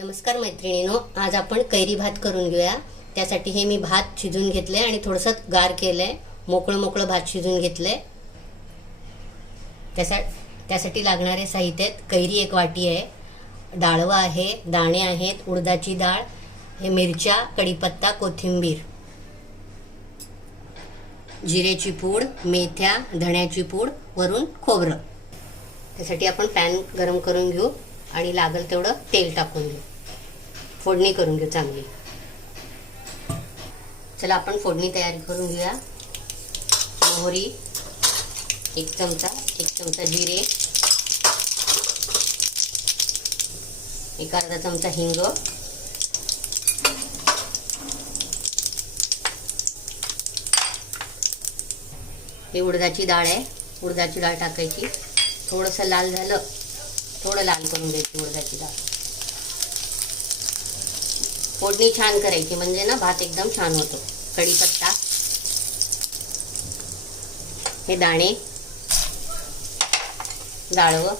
नमस्कार मैत्रिणींनो, आज आपण कैरी भात करून घेऊया। त्यासाठी हे मी भात शिजून घेतले आणि थोडंसं गार केलंय, मोकळं भात शिजून घेतले। त्यासाठी लागणारे साहित्य आहेत: कैरी 1 वाटी आहे, डाळवा आहे, दाणे आहेत, उडदाची डाळ, हे मिरच्या, कढीपत्ता, कोथिंबीर, जिरेची पूड, मेथ्या, धण्याची पूड, वरून खोबरं। त्यासाठी आपण पॅन गरम करून घेऊ आणि लागेल तेवढं तेल टाकून घेऊ, फोडणी करून घेऊ चांगली। चला आपण फोडणी तयार करून घेऊया। मोहरी 1 चमचा जिरे, 1 अर्धा चमचा हिंग, ही उडदाची डाळ आहे, उडदाची डाळ टाकायची। थोडंसं लाल झालं, थोडं लाल करून घ्यायची उडदाची डाळ। फोडणी छान करायची म्हणजे ना भात एकदम छान होतो। कढीपत्ता, हे दाणे, डाळवं,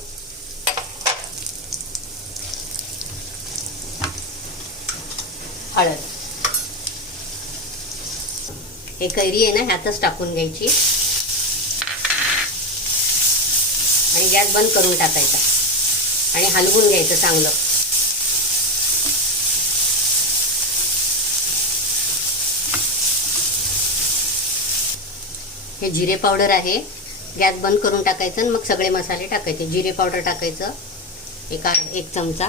हळद, हे कैरी आहे ना ह्यातच टाकून घ्यायची आणि गॅस बंद करून टाकायचा आणि हलवून घ्यायचं चांगलं। हे जिरे पावडर आहे, गॅस बंद करून टाकायचं आणि मग सगळे मसाले टाकायचे। जिरे पावडर टाकायचं 1 चमचा,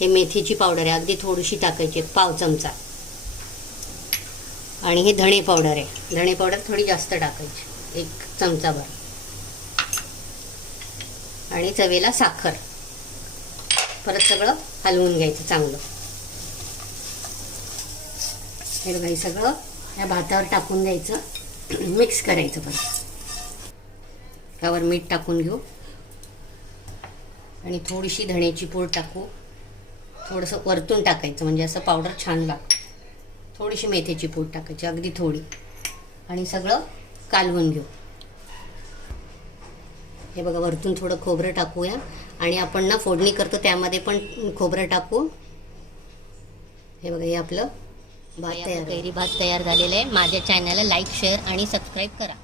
हे मेथीची पावडर आहे, अगदी थोडीशी टाकायची, 1 चमचा। आणि हे धणे पावडर आहे, धणे पावडर थोडी जास्त टाकायची, 1 चमचाभर। आणि चवीला साखर। परत सगळं हलवून घ्यायचं चांगलं। हे बघा, सगळं ह्या भातावर टाकून द्यायचं, मिक्स करायचं। परत त्यावर मीठ टाकून घेऊ आणि थोडीशी धण्याची पूड टाकू, थोडंसं वरतून टाकायचं म्हणजे असं पावडर छान लागतं। थोडीशी मेथीची पूड टाकायची, अगदी थोडी, आणि सगळं कालवून घेऊ। हे बघा, वरतून थोडं खोबरं टाकूया आणि आपण ना फोडणी करतो त्यामध्ये पण खोबरं टाकू। हे बघा, हे आपलं भात तयार, कैरी भात तयार झालेलं आहे। माझ्या चॅनलला लाईक, शेअर आणि सबस्क्राईब करा।